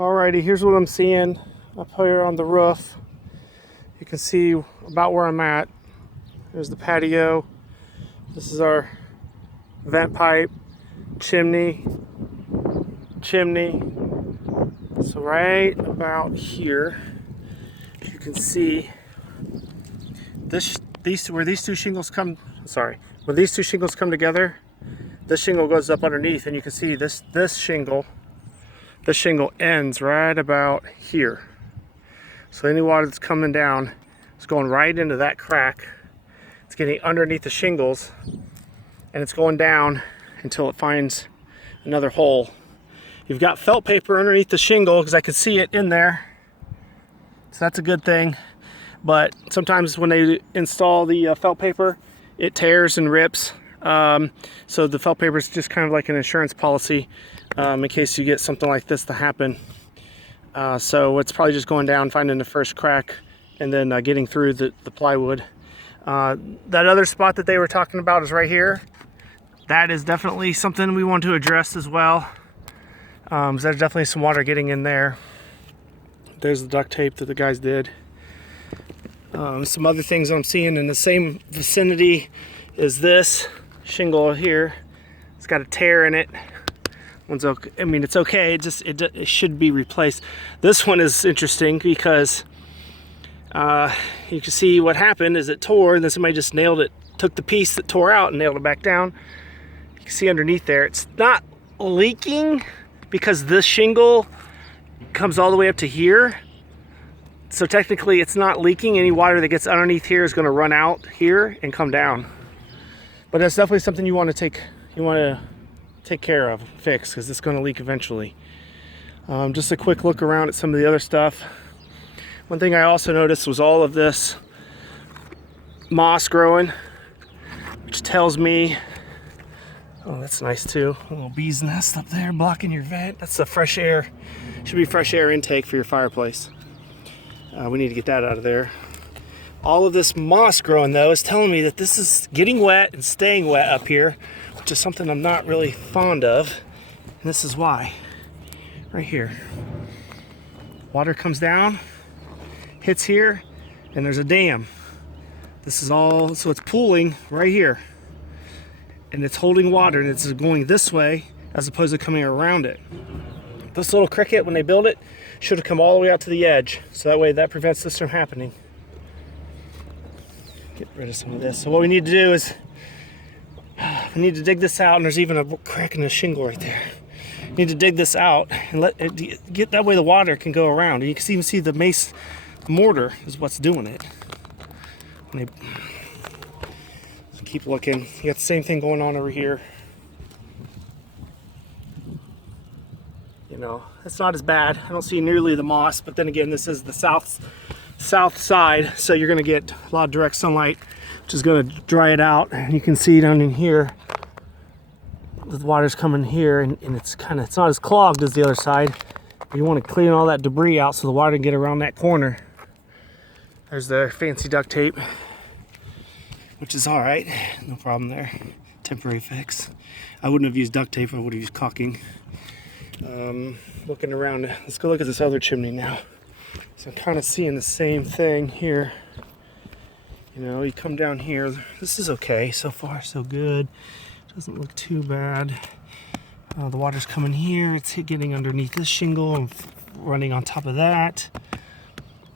Alrighty, here's what I'm seeing up here on the roof. You can see about where I'm at. There's the patio. This is our vent pipe, chimney. So right about here, you can see where these two shingles come. When these two shingles come together, this shingle goes up underneath, and you can see this shingle ends right about here. So any water that's coming down is going right into that crack. It's getting underneath the shingles, and it's going down until it finds another hole. You've got felt paper underneath the shingle because I can see it in there. So that's a good thing. But sometimes when they install the felt paper, it tears and rips. So the felt paper is just kind of like an insurance policy in case you get something like this to happen. So it's probably just going down, finding the first crack, and then getting through the plywood. That other spot that they were talking about is right here. That is definitely something we want to address as well. There's definitely some water getting in there. There's the duct tape that the guys did. Some other things I'm seeing in the same vicinity is this shingle here. It's got a tear in it. One's okay. I mean, it's okay. It should be replaced. This one is interesting because you can see what happened is it tore, and then somebody just nailed it, took the piece that tore out and nailed it back down. You can see underneath there, it's not leaking because this shingle comes all the way up to here. So technically it's not leaking. Any water that gets underneath here is going to run out here and come down. But that's definitely something you want to take care of, fix, because it's going to leak eventually. Just a quick look around at some of the other stuff. One thing I also noticed was all of this moss growing, which tells me, oh, that's nice too. A little bee's nest up there blocking your vent. That's the fresh air. Should be fresh air intake for your fireplace. We need to get that out of there. All of this moss growing though is telling me that this is getting wet and staying wet up here, which is something I'm not really fond of. And this is why. Right here. Water comes down, hits here, and there's a dam. This is all, so it's pooling right here. And it's holding water, and it's going this way as opposed to coming around it. This little cricket, when they built it, should have come all the way out to the edge, so that way that prevents this from happening. Get rid of some of this. So what we need to do is we need to dig this out, and there's even a crack in the shingle right there. We need to dig this out and let it get, that way the water can go around. And you can even see the mortar is what's doing it. Keep looking. You got the same thing going on over here. You know, it's not as bad. I don't see nearly the moss, but then again, this is the south side, so you're going to get a lot of direct sunlight, which is going to dry it out. And you can see down in here, the water's coming here, and it's not as clogged as the other side. You want to clean all that debris out so the water can get around that corner. There's the fancy duct tape, which is all right, no problem there. Temporary fix. I wouldn't have used duct tape. I would have used caulking. Looking around, let's go look at this other chimney now. So I'm kind of seeing the same thing here. You know, you come down here. This is okay so far, so good. Doesn't look too bad. The water's coming here. It's getting underneath this shingle and running on top of that.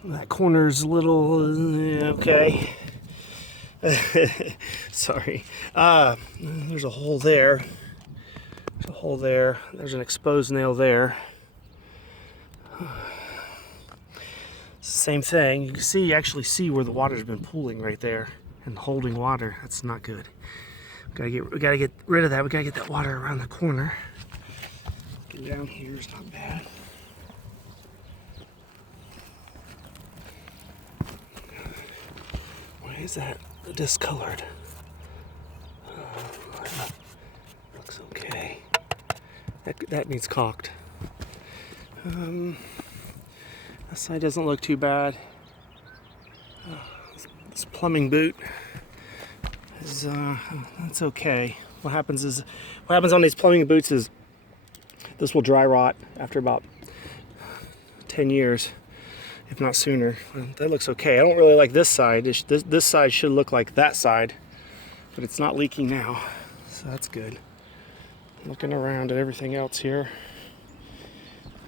That corner's a little okay. Sorry. There's a hole there. There's a hole there. There's an exposed nail there. It's the same thing. You can see, you actually see where the water's been pooling right there and holding water. That's not good. We gotta get rid of that. We gotta get that water around the corner. Getting down here is not bad. Why is that discolored? Looks okay. That needs caulked. This side doesn't look too bad. This plumbing boot is that's okay. What happens on these plumbing boots is this will dry rot after about 10 years, if not sooner. That looks okay. I don't really like this side. This side should look like that side, but it's not leaking now, so that's good. Looking around at everything else here,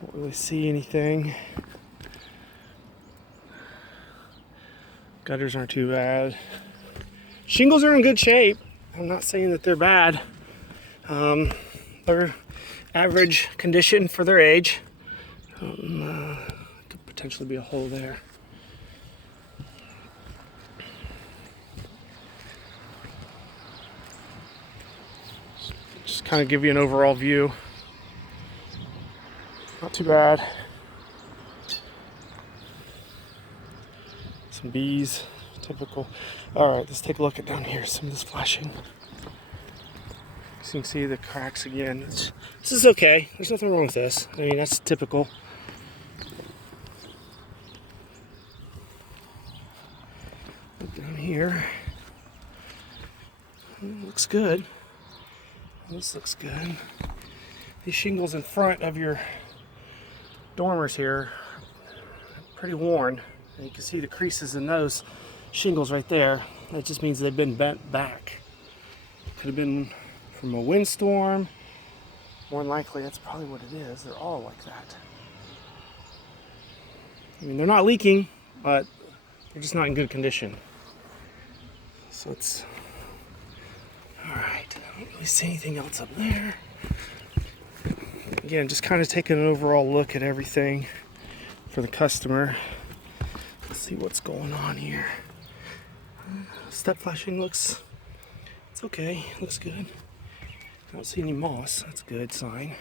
don't really see anything. Gutters aren't too bad. Shingles are in good shape. I'm not saying that they're bad. They're average condition for their age. Could potentially be a hole there. Just kind of give you an overall view. Not too bad. Some bees, typical. All right, let's take a look at down here. Some of this flashing. So you can see the cracks again. This is okay. There's nothing wrong with this. I mean, that's typical. Look down here. Looks good. This looks good. These shingles in front of your dormers here are pretty worn. And you can see the creases in those shingles right there. That just means they've been bent back. Could have been from a windstorm. More than likely, that's probably what it is. They're all like that. I mean, they're not leaking, but they're just not in good condition. So it's all right. I don't really see anything else up there. Again, just kind of taking an overall look at everything for the customer. Let's see what's going on here. Step flashing looks, it's okay, looks good. I don't see any moss, that's a good sign.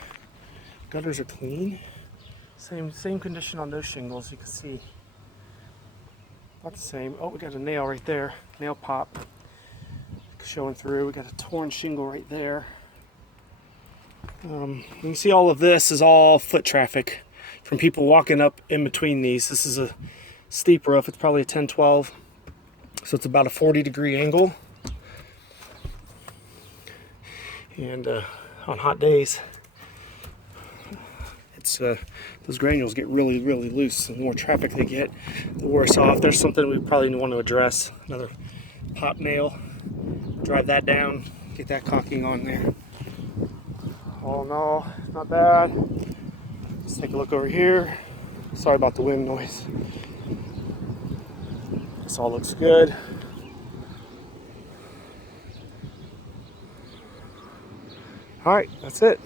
Gutters are clean. Same condition on those shingles, you can see. Not the same. Oh, we got a nail right there, nail pop showing through. We got a torn shingle right there. You can see all of this is all foot traffic from people walking up in between these. This is a steep roof, it's probably a 10-12, so it's about a 40-degree angle. And on hot days, it's those granules get really loose. The more traffic they get, the worse off. There's something we probably want to address. Another pop nail, drive that down, get that caulking on there. Oh no, not bad. Let's take a look over here. Sorry about the wind noise. This all looks good. All right, that's it.